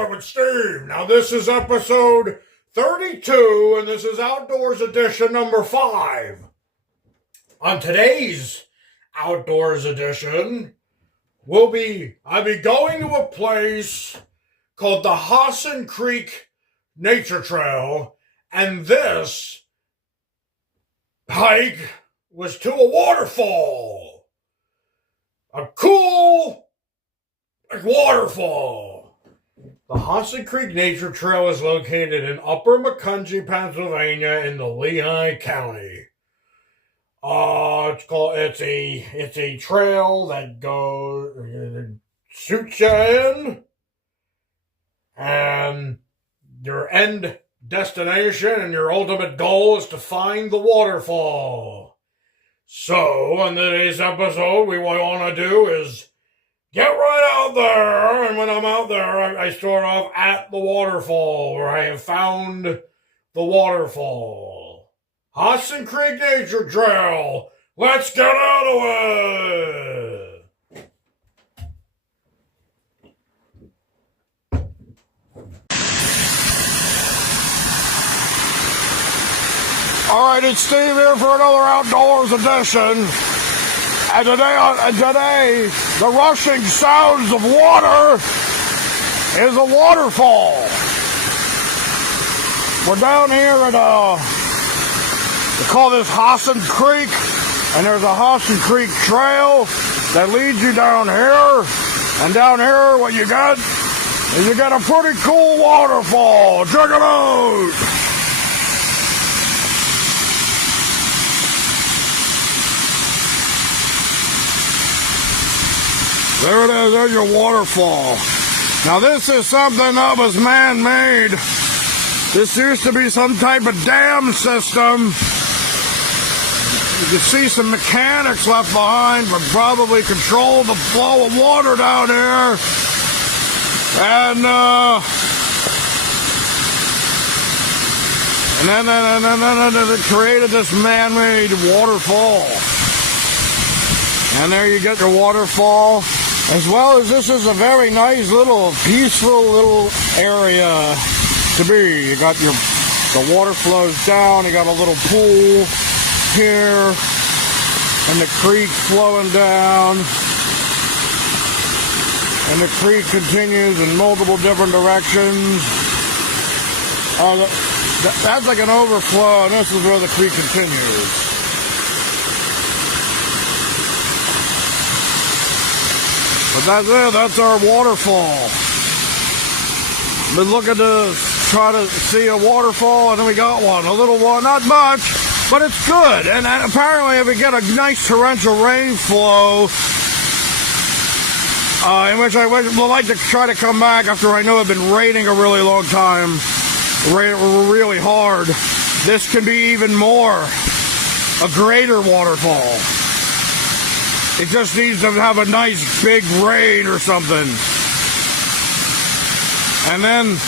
Outdoor with Steve. Now this is episode 32 and this is Outdoors edition number 5. On today's Outdoors edition, I'll be going to a place called the Hassen Creek Nature Trail, and this hike was to a waterfall. A cool waterfall. The Hassen Creek Nature Trail is located in Upper Macungie, Pennsylvania, in the Lehigh County. It's a trail that shoots you in, and your end destination and your ultimate goal is to find the waterfall. So, on today's episode, what we want to do is get right out there, and when I'm out there, I start off at the waterfall, where I have found the waterfall. Hassen Creek Nature Trail, let's get out of it! Alright, it's Steve here for another Outdoors edition. And today, the rushing sounds of water is a waterfall. We're down here at we call this Hassen Creek, and there's a Hassen Creek Trail that leads you down here. And down here, what you got is you got a pretty cool waterfall. Check it out. There it is, there's your waterfall. Now this is something that was man-made. This used to be some type of dam system. You can see some mechanics left behind, but probably control the flow of water down here. And then it created this man-made waterfall. And there you get your waterfall. As well as this is a very nice little peaceful little area to be. You got the water flows down, you got a little pool here, and the creek flowing down. And the creek continues in multiple different directions. That's like an overflow, and this is where the creek continues. But that's it, that's our waterfall. Been looking to try to see a waterfall, and then we got one. A little one, not much, but it's good. And apparently if we get a nice torrential rainflow, in which I would like to try to come back after I know it's been raining a really long time, really hard, this can be even more, a greater waterfall. It just needs to have a nice big rain or something. And then,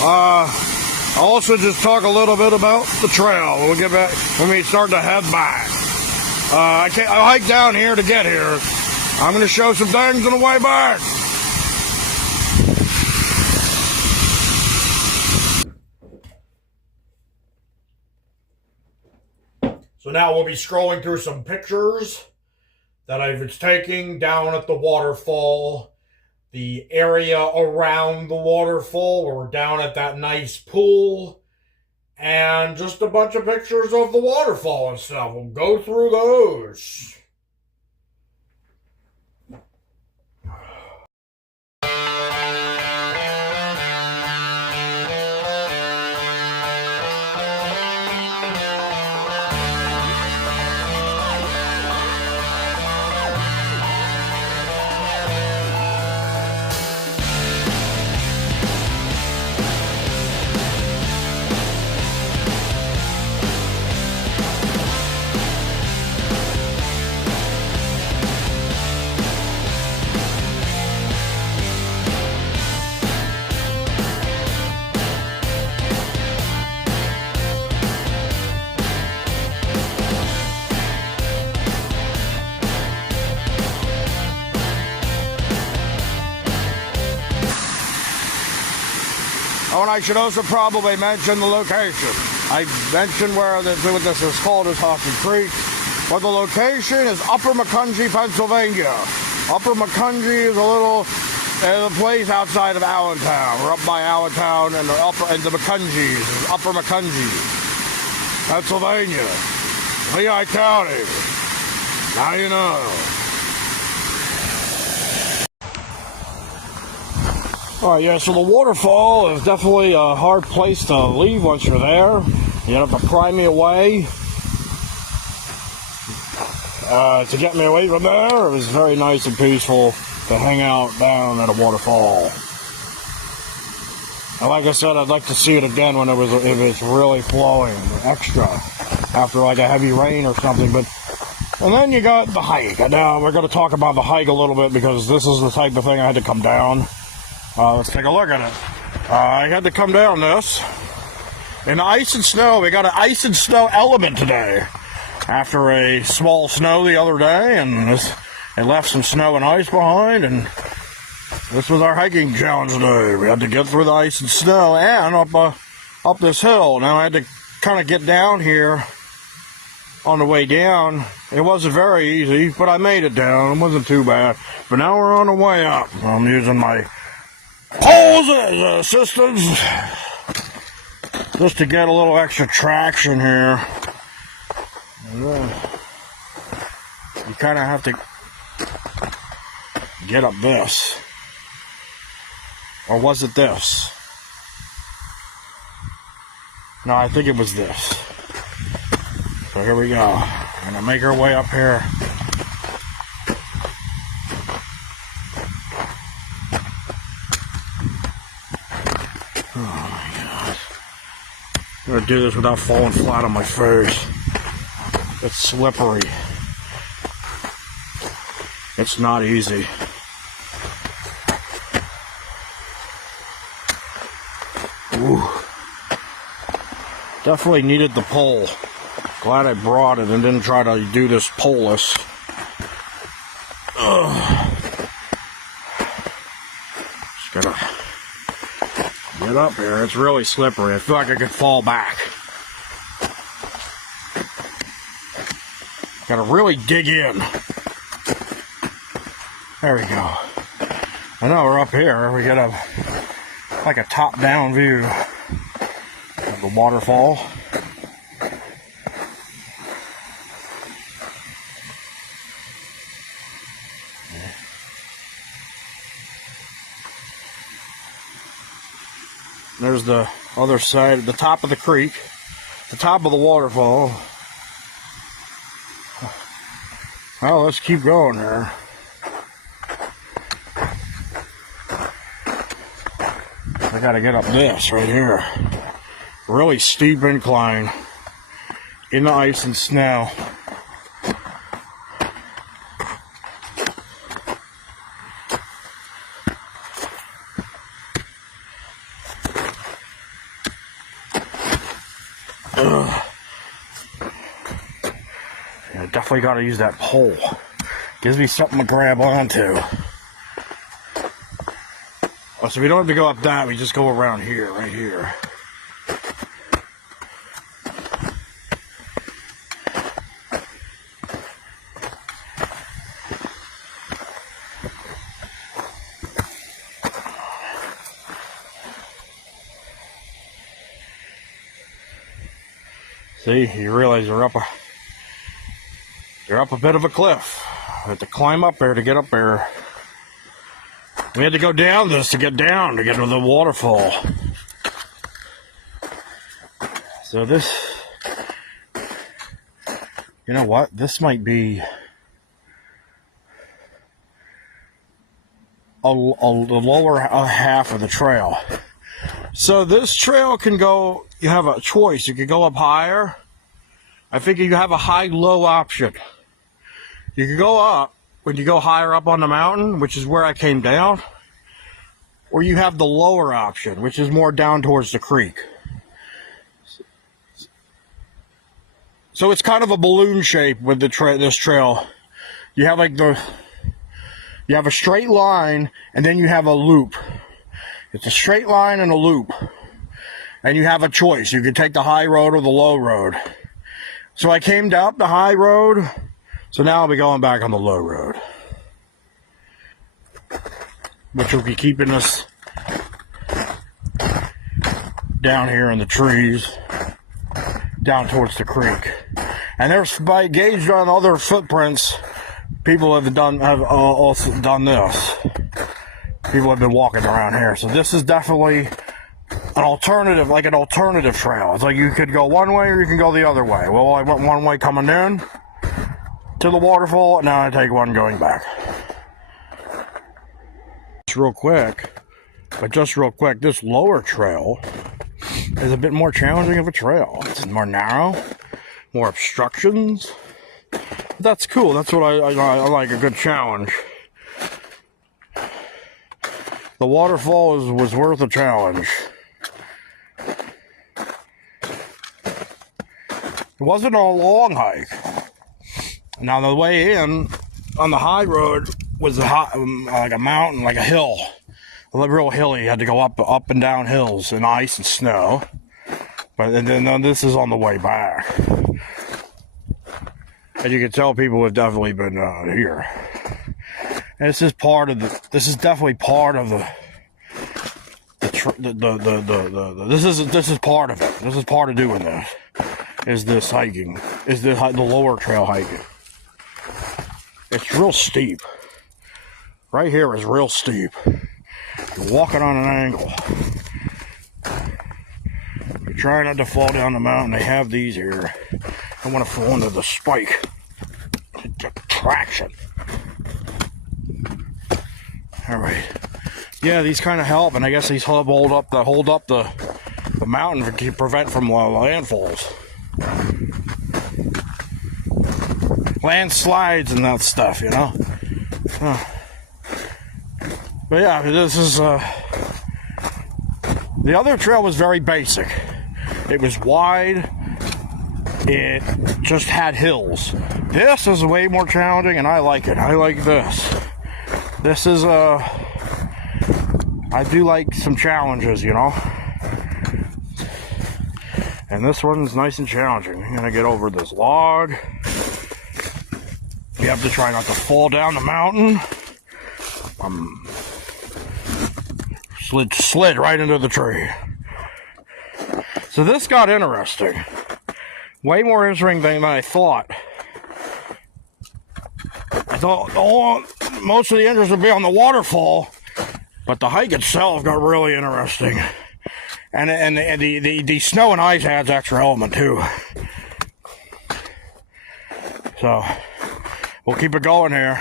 I'll also just talk a little bit about the trail when we get back, when we start to head back. I hiked down here to get here. I'm going to show some things on the way back. So now we'll be scrolling through some pictures that I was taking down at the waterfall, the area around the waterfall where we're down at that nice pool, and just a bunch of pictures of the waterfall and stuff. We'll go through those. and I should also probably mention the location. I mentioned what this is called is Hassen Creek, but the location is Upper Macungie, Pennsylvania. Upper Macungie is a little place outside of Allentown. We're up by Allentown, and the Macungies is Upper Macungie, Pennsylvania, Lehigh County. Now you know. Alright, yeah, so the waterfall is definitely a hard place to leave once you're there. You have to pry me away to get me away from there. It was very nice and peaceful to hang out down at a waterfall. And like I said, I'd like to see it again when if it's really flowing extra after like a heavy rain or something. And then you got the hike. And now we're going to talk about the hike a little bit because this is the type of thing I had to come down. Let's take a look at it. I had to come down this. In ice and snow, we got an ice and snow element today. After a small snow the other day, and it left some snow and ice behind, and this was our hiking challenge today. We had to get through the ice and snow and up this hill. Now I had to kind of get down here on the way down. It wasn't very easy, but I made it down. It wasn't too bad. But now we're on the way up. I'm using my poles as assistance just to get a little extra traction here. You kind of have to get up this. Or was it this? No, I think it was this. So here we go. I'm gonna make our way up here. I'm gonna do this without falling flat on my face. It's slippery. It's not easy. Ooh. Definitely needed the pole. Glad I brought it and didn't try to do this poleless. Just gotta get up here. It's really slippery. I feel like I could fall back. Gotta really dig in. There we go. I know we're up here. We got like a top-down view of the waterfall. There's the other side, at the top of the creek, the top of the waterfall. Well, let's keep going here. I gotta get up this right here. Really steep incline in the ice and snow. Yeah, definitely got to use that pole. Gives me something to grab onto. Oh, so we don't have to go up that, we just go around here, right here. See, you realize you're up a bit of a cliff. I had to climb up there to get up there. We had to go down this to get down, to get to the waterfall. So this, you know what? This might be the lower half of the trail. So this trail can go, you have a choice. You can go up higher. I figure you have a high-low option. You can go up when you go higher up on the mountain, which is where I came down, or you have the lower option, which is more down towards the creek. So it's kind of a balloon shape with this trail. You have you have a straight line, and then you have a loop. It's a straight line and a loop. and you have a choice. You could take the high road or the low road. So I came down the high road, so now I'll be going back on the low road, which will be keeping us down here in the trees, down towards the creek. And there's, by gauged on other footprints, people have also done this. People have been walking around here, so this is definitely an alternative, like an alternative trail. It's like you could go one way or you can go the other way. Well, I went one way coming in to the waterfall, and now I take one going back. Just real quick, this lower trail is a bit more challenging of a trail. It's more narrow, more obstructions. But that's cool. That's what I like, a good challenge. The waterfall was worth a challenge. It wasn't a long hike. Now the way in on the high road was like a mountain, like a hill, real hilly. You had to go up and down hills in ice and snow. But then this is on the way back, and you can tell people have definitely been here. And this is definitely part of this is part of it. This is part of doing this. Is this hiking? Is the lower trail hiking? It's real steep. Right here is real steep. You're walking on an angle. You're trying not to fall down the mountain. They have these here. I want to fall into the spike. Traction. All right. Yeah, these kind of help, and I guess these hold up the mountain to prevent from landfalls, landslides, and that stuff. You know. But yeah, this is the other trail was very basic. It was wide. It just had hills. This is way more challenging, and I like it. I like this. This is I do like some challenges, you know. And this one's nice and challenging. I'm gonna get over this log. You have to try not to fall down the mountain. Slid right into the tree. So this got interesting. Way more interesting than I thought. I thought most of the interest would be on the waterfall, but the hike itself got really interesting. And the snow and ice adds extra element too. So we'll keep it going here.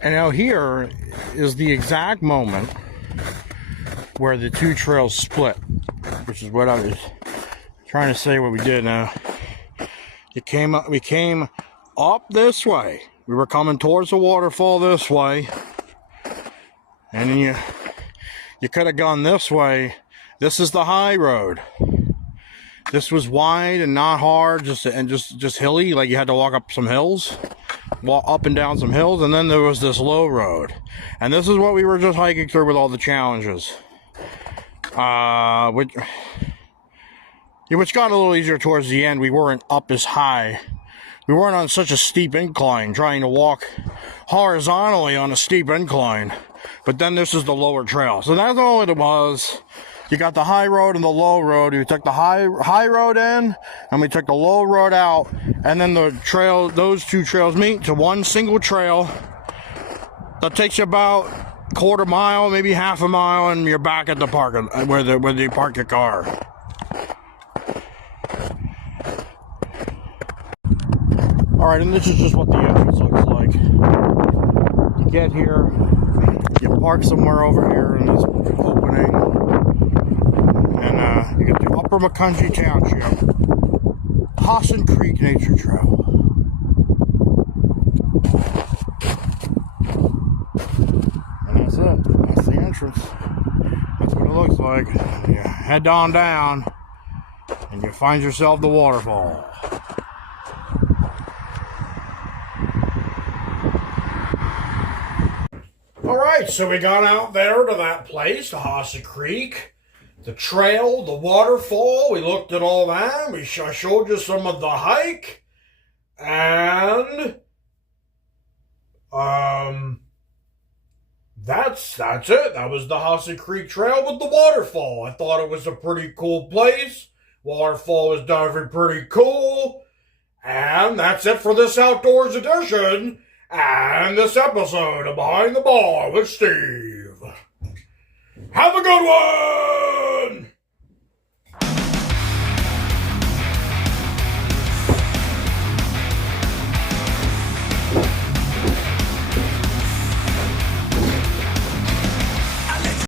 And now here is the exact moment where the two trails split, which is what I was trying to say what we did now. We came up this way. We were coming towards the waterfall this way. And then you could have gone this way. This is the high road. This was wide and not hard, just hilly, like you had to walk up some hills. Walk up and down some hills, and then there was this low road. And this is what we were just hiking through with all the challenges. Which got a little easier towards the end. We weren't up as high. We weren't on such a steep incline, trying to walk horizontally on a steep incline. But then this is the lower trail. So that's all it was. You got the high road and the low road. You took the high road in, and we took the low road out. And then those two trails meet to one single trail that takes you about a quarter mile, maybe half a mile, and you're back at the parking where you park your car. All right, and this is just what the entrance looks like. You get here, you park somewhere over here in this opening, and you get the Upper Macungie Township, Hassen Creek Nature Trail. And that's it. That's the entrance. That's what it looks like. You head on down, and you find yourself the waterfall. Alright, so we got out there to that place, the Hassen Creek. the trail, the waterfall. We looked at all that. I showed you some of the hike. And that's it. That was the Hassen Creek Trail with the waterfall. I thought it was a pretty cool place. Waterfall was definitely pretty cool. And that's it for this outdoors edition and this episode of Behind the Bar with Steve. Have a good one!